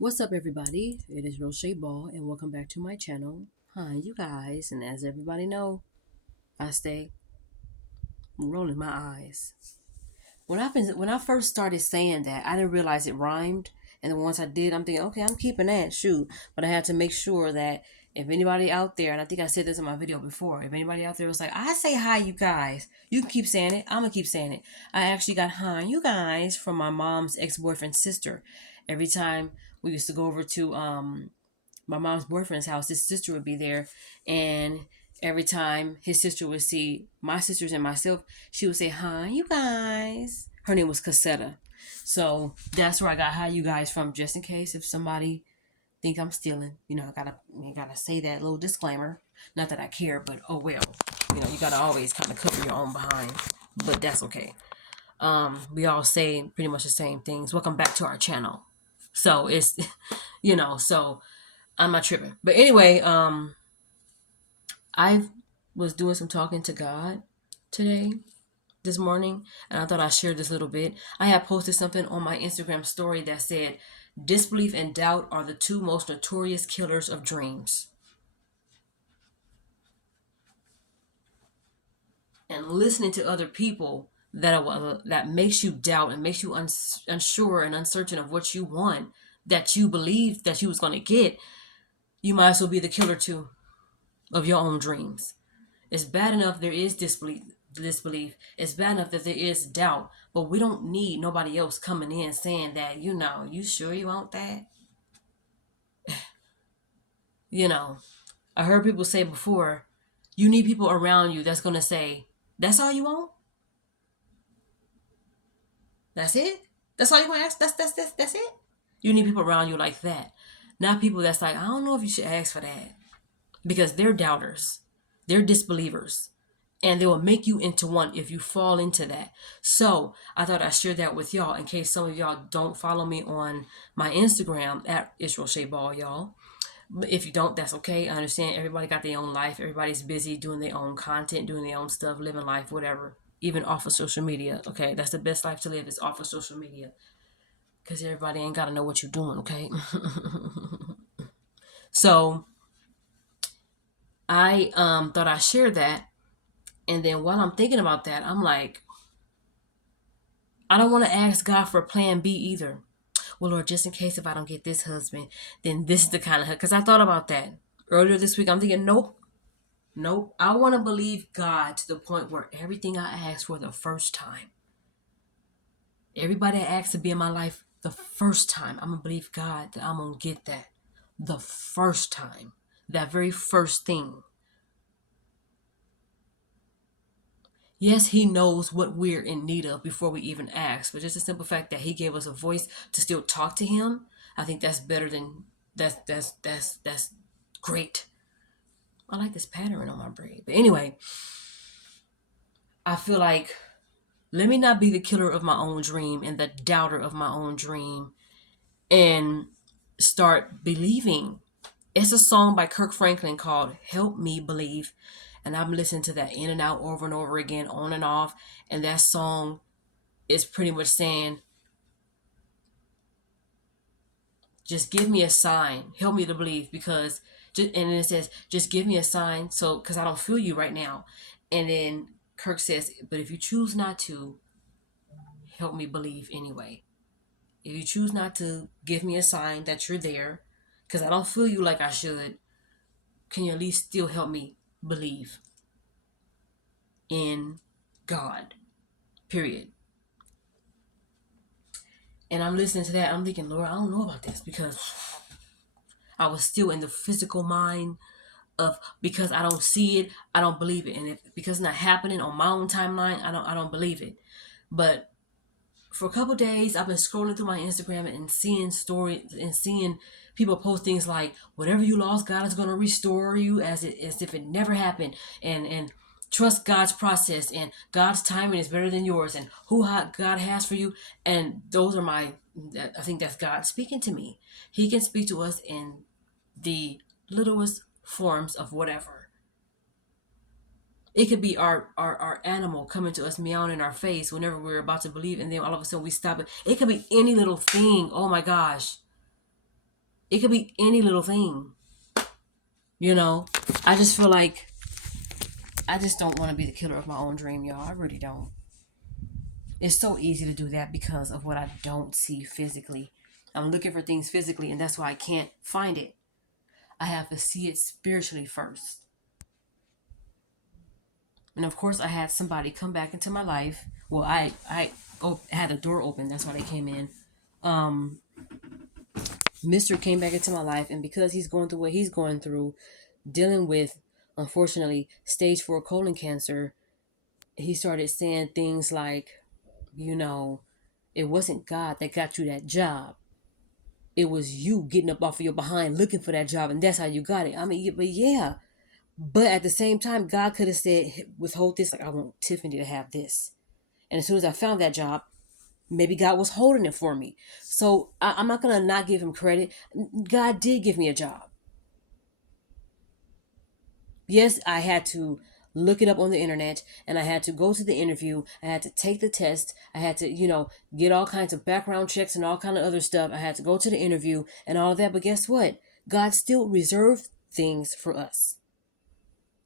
What's up, everybody? It is Roche Ball, and welcome back to my channel. Hi, you guys, and as everybody know, I stay rolling my eyes. When I first started saying that, I didn't realize it rhymed, and then once I did, I'm thinking, okay, I'm keeping that, shoot. But I had to make sure that if anybody out there, and I think I said this in my video before, if anybody out there was like, I say hi, you guys, you can keep saying it. I'm gonna keep saying it. I actually got hi, you guys, from my mom's ex-boyfriend's sister. Every time we used to go over to my mom's boyfriend's house, his sister would be there, and every time his sister would see my sisters and myself, she would say, "Hi, you guys." Her name was Cassetta, so that's where I got "Hi, you guys" from. Just in case if somebody think I'm stealing, I gotta say that little disclaimer. Not that I care, but oh well, you gotta always kind of cover your own behind, but that's okay. We all say pretty much the same things. Welcome back to our channel. So it's, so I'm not tripping. But anyway, I was doing some talking to God today, this morning, and I thought I'd share this little bit. I had posted something on my Instagram story that said, disbelief and doubt are the two most notorious killers of dreams. And listening to other people that makes you doubt and makes you unsure and uncertain of what you want, that you believe that you was going to get, you might as well be the killer too of your own dreams. It's bad enough there is disbelief. It's bad enough that there is doubt, but we don't need nobody else coming in saying that, you sure you want that? You know, I heard people say before, you need people around you that's going to say, that's all you want? That's it? That's all you want to ask? That's it? You need people around you like that. Not people that's like, I don't know if you should ask for that. Because they're doubters. They're disbelievers. And they will make you into one if you fall into that. So I thought I'd share that with y'all in case some of y'all don't follow me on my Instagram at Israel Shea Ball, y'all. But if you don't, that's okay. I understand everybody got their own life. Everybody's busy doing their own content, doing their own stuff, living life, whatever. Even off of social media. Okay, that's the best life to live is off of social media. Because everybody ain't got to know what you're doing, okay? So I thought I'd share that. And then while I'm thinking about that, I'm like, I don't want to ask God for plan B either. Well, Lord, just in case if I don't get this husband, then this is the kind of husband. Because I thought about that earlier this week. I'm thinking, nope, nope. I want to believe God to the point where everything I asked for the first time, everybody I asked to be in my life the first time, I'm going to believe God that I'm going to get that the first time, that very first thing. Yes, he knows what we're in need of before we even ask, but just the simple fact that he gave us a voice to still talk to him, I think that's better than that's great. I like this pattern on my braid. But anyway, I feel like let me not be the killer of my own dream and the doubter of my own dream and start believing. It's a song by Kirk Franklin called Help Me Believe. And I'm listening to that in and out over and over again, on and off. And that song is pretty much saying, just give me a sign. Help me to believe because, and then it says, just give me a sign so, because I don't feel you right now. And then Kirk says, but if you choose not to, help me believe anyway. If you choose not to give me a sign that you're there, because I don't feel you like I should, can you at least still help me believe in God? Period. And I'm listening to that. I'm thinking, Lord, I don't know about this because I was still in the physical mind of because I don't see it, I don't believe it, and if because it's not happening on my own timeline, I don't believe it. But for a couple of days, I've been scrolling through my Instagram and seeing stories and seeing people post things like, "Whatever you lost, God is going to restore you as if it never happened," and trust God's process and God's timing is better than yours, and who God has for you. And those are I think that's God speaking to me. He can speak to us in the littlest forms of whatever. It could be our animal coming to us meowing in our face whenever we're about to believe, and then all of a sudden we stop it. It could be any little thing. Oh my gosh. It could be any little thing. You know, I just feel like I just don't want to be the killer of my own dream, y'all. I really don't. It's so easy to do that because of what I don't see physically. I'm looking for things physically, and that's why I can't find it. I have to see it spiritually first. And of course, I had somebody come back into my life. Well, had the door open. That's why they came in. Um, Mister came back into my life, and because he's going through what he's going through, dealing with, unfortunately, stage 4 colon cancer, he started saying things like, you know, it wasn't God that got you that job. It was you getting up off of your behind looking for that job, and that's how you got it. I mean, but yeah. But at the same time, God could have said, withhold this. Like, I want Tiffany to have this. And as soon as I found that job, maybe God was holding it for me. So I'm not going to not give him credit. God did give me a job. Yes, I had to look it up on the internet, and I had to go to the interview. I had to take the test. I had to, get all kinds of background checks and all kind of other stuff. I had to go to the interview and all of that. But guess what? God still reserved things for us.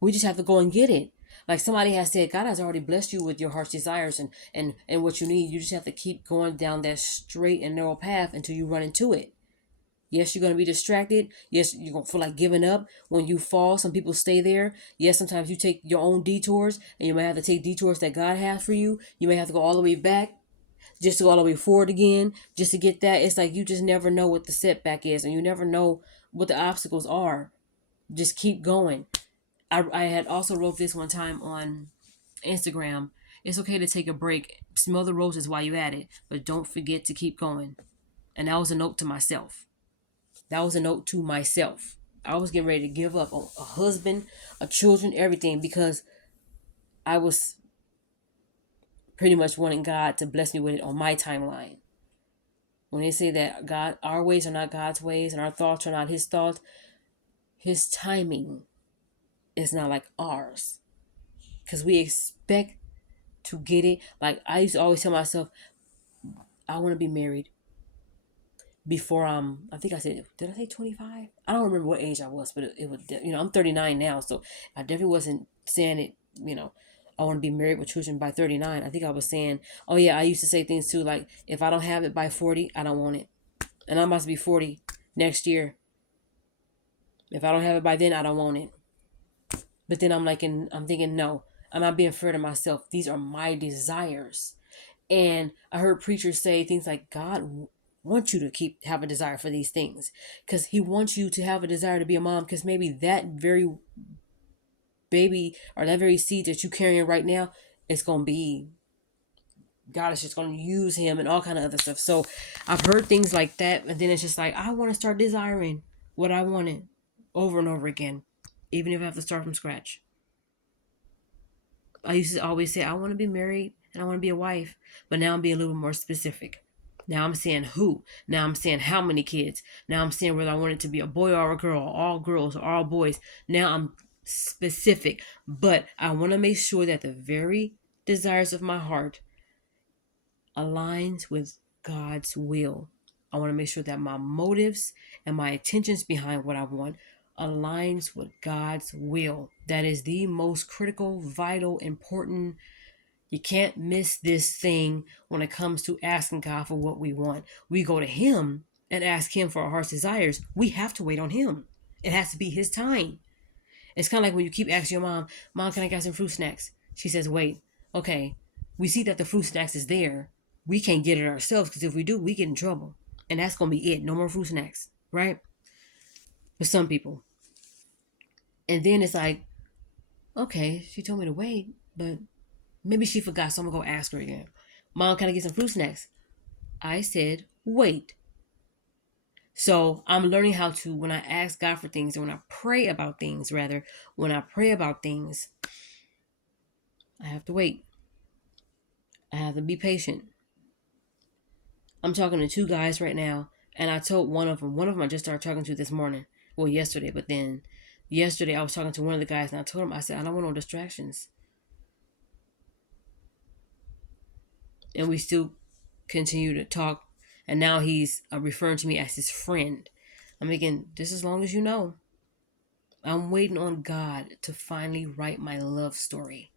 We just have to go and get it. Like somebody has said, God has already blessed you with your heart's desires and what you need. You just have to keep going down that straight and narrow path until you run into it. Yes, you're going to be distracted. Yes, you're going to feel like giving up when you fall. Some people stay there. Yes, sometimes you take your own detours, and you may have to take detours that God has for you. You may have to go all the way back just to go all the way forward again, just to get that. It's like you just never know what the setback is, and you never know what the obstacles are. Just keep going. I had also wrote this one time on Instagram. It's okay to take a break. Smell the roses while you're at it, but don't forget to keep going. And that was a note to myself. That was a note to myself. I was getting ready to give up on a husband, a children, everything because I was pretty much wanting God to bless me with it on my timeline. When they say that God, our ways are not God's ways and our thoughts are not his thoughts, his timing is not like ours. Because we expect to get it. Like I used to always tell myself, I want to be married before I think I said, did I say 25? I don't remember what age I was, but it was, I'm 39 now, so I definitely wasn't saying it, I want to be married with children by 39. I think I was saying, oh yeah, I used to say things too, like if I don't have it by 40, I don't want it. And I must be 40 next year. If I don't have it by then, I don't want it. But then I'm thinking, no, I'm not being fair to myself. These are my desires. And I heard preachers say things like God wants you to have a desire for these things because he wants you to have a desire to be a mom because maybe that very baby or that very seed that you're carrying right now is going to be God is just going to use him and all kind of other stuff. So I've heard things like that, and then it's just like I want to start desiring what I wanted over and over again, even if I have to start from scratch. I used to always say I want to be married and I want to be a wife, but now I'm being a little more specific. Now I'm saying who. Now I'm saying how many kids. Now I'm saying whether I want it to be a boy or a girl, all girls or all boys. Now I'm specific, but I want to make sure that the very desires of my heart aligns with God's will. I want to make sure that my motives and my intentions behind what I want aligns with God's will. That is the most critical, vital, important. You can't miss this thing when it comes to asking God for what we want. We go to him and ask him for our heart's desires. We have to wait on him. It has to be his time. It's kind of like when you keep asking your mom, Mom, can I get some fruit snacks? She says, wait. Okay. We see that the fruit snacks is there. We can't get it ourselves because if we do, we get in trouble. And that's going to be it. No more fruit snacks. Right? For some people. And then it's like, okay, she told me to wait, but maybe she forgot, so I'm going to go ask her again. Mom, can I get some fruit snacks? I said, wait. So I'm learning how to, when I ask God for things, or when I pray about things, rather, when I pray about things, I have to wait. I have to be patient. I'm talking to two guys right now, and I told one of them I just started talking to this morning. Well, yesterday, but then yesterday I was talking to one of the guys, and I told him, I said, I don't want no distractions. And we still continue to talk, and now he's referring to me as his friend. I'm making just as long as you know. I'm waiting on God to finally write my love story.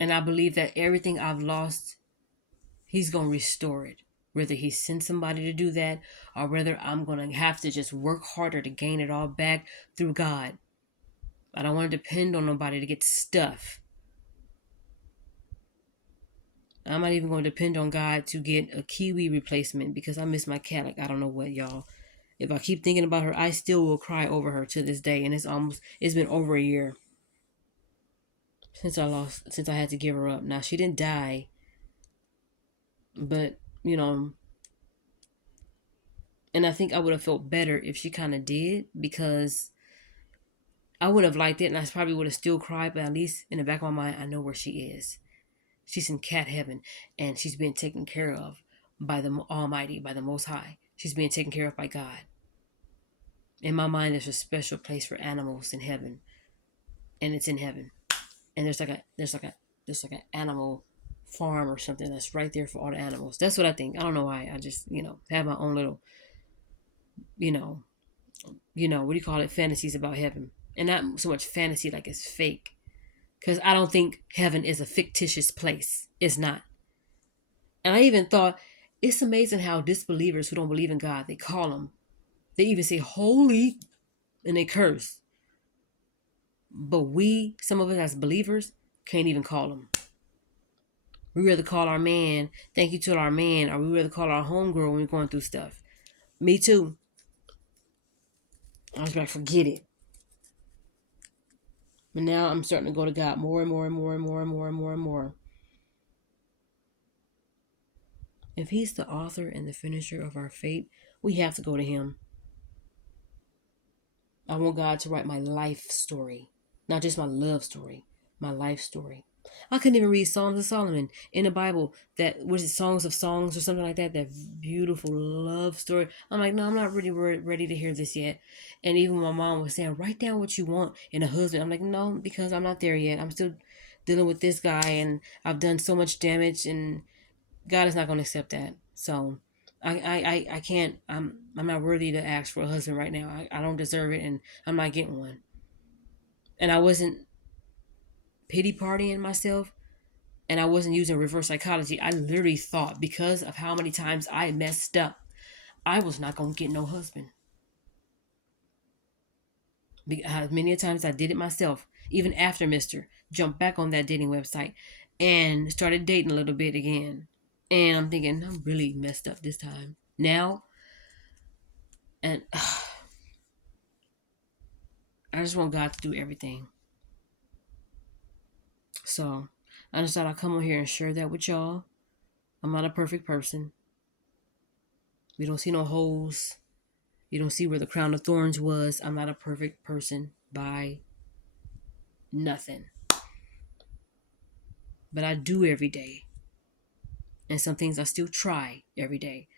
And I believe that everything I've lost, He's going to restore it. Whether He sends somebody to do that or whether I'm going to have to just work harder to gain it all back through God. I don't want to depend on nobody to get stuff. I'm not even going to depend on God to get a Kiwi replacement because I miss my cat like I don't know what, y'all. If I keep thinking about her, I still will cry over her to this day. And it's been over a year since I had to give her up. Now, she didn't die, but, and I think I would have felt better if she kind of did, because I would have liked it and I probably would have still cried, but at least in the back of my mind, I know where she is. She's in cat heaven and she's being taken care of by the Almighty, by the Most High. She's being taken care of by God. In my mind, there's a special place for animals in heaven, and it's in heaven. And there's like an animal farm or something that's right there for all the animals. That's what I think. I don't know why. I just have my own little what do you call it, fantasies about heaven, and not so much fantasy like it's fake. Because I don't think heaven is a fictitious place. It's not. And I even thought it's amazing how disbelievers who don't believe in God, they even say holy and they curse. But some of us as believers, can't even call him. We rather call our man, thank you to our man, or we rather call our homegirl when we're going through stuff. Me too. I was like, forget it. But now I'm starting to go to God more and more and more and more and more and more and more. If He's the author and the finisher of our fate, we have to go to Him. I want God to write my life story. Not just my love story, my life story. I couldn't even read Songs of Solomon in the Bible. That was it, Songs of Songs or something like that. That beautiful love story. I'm like, no, I'm not really ready to hear this yet. And even my mom was saying, write down what you want in a husband. I'm like, no, because I'm not there yet. I'm still dealing with this guy, and I've done so much damage, and God is not going to accept that. So I can't. I'm not worthy to ask for a husband right now. I don't deserve it, and I'm not getting one. And I wasn't pity partying myself, and I wasn't using reverse psychology. I literally thought, because of how many times I messed up, I was not going to get no husband. Because many times I did it myself, even after Mr. Jumped back on that dating website and started dating a little bit again. And I'm thinking, I'm really messed up this time. Now, and I just want God to do everything. So I just thought I'd come on here and share that with y'all. I'm not a perfect person. We don't see no holes. You don't see where the crown of thorns was. I'm not a perfect person by nothing. But I do every day. And some things I still try every day.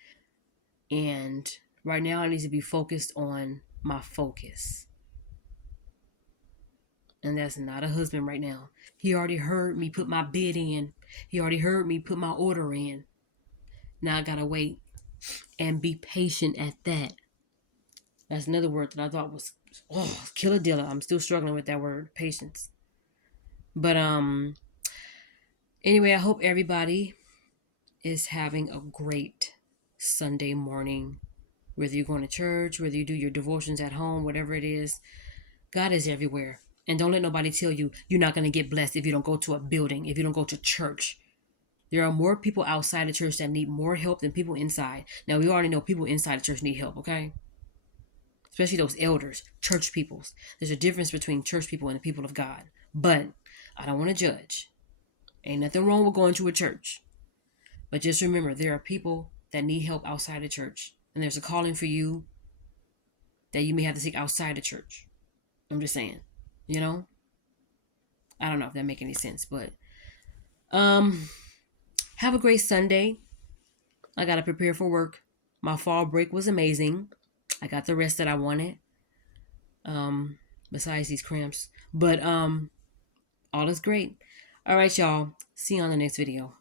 And right now I need to be focused on my focus. And that's not a husband right now. He already heard me put my bid in. He already heard me put my order in. Now I gotta wait and be patient at that. That's another word that I thought was killer dealer. I'm still struggling with that word, patience. But anyway, I hope everybody is having a great Sunday morning. Whether you're going to church, whether you do your devotions at home, whatever it is, God is everywhere. And don't let nobody tell you you're not going to get blessed if you don't go to a building, if you don't go to church. There are more people outside the church that need more help than people inside. Now, we already know people inside the church need help, okay? Especially those elders, church peoples. There's a difference between church people and the people of God. But I don't want to judge. Ain't nothing wrong with going to a church. But just remember, there are people that need help outside the church. And there's a calling for you that you may have to seek outside the church. I'm just saying, I don't know if that makes any sense, but have a great Sunday. I got to prepare for work. My fall break was amazing. I got the rest that I wanted. Besides these cramps. But all is great. All right, y'all. See you on the next video.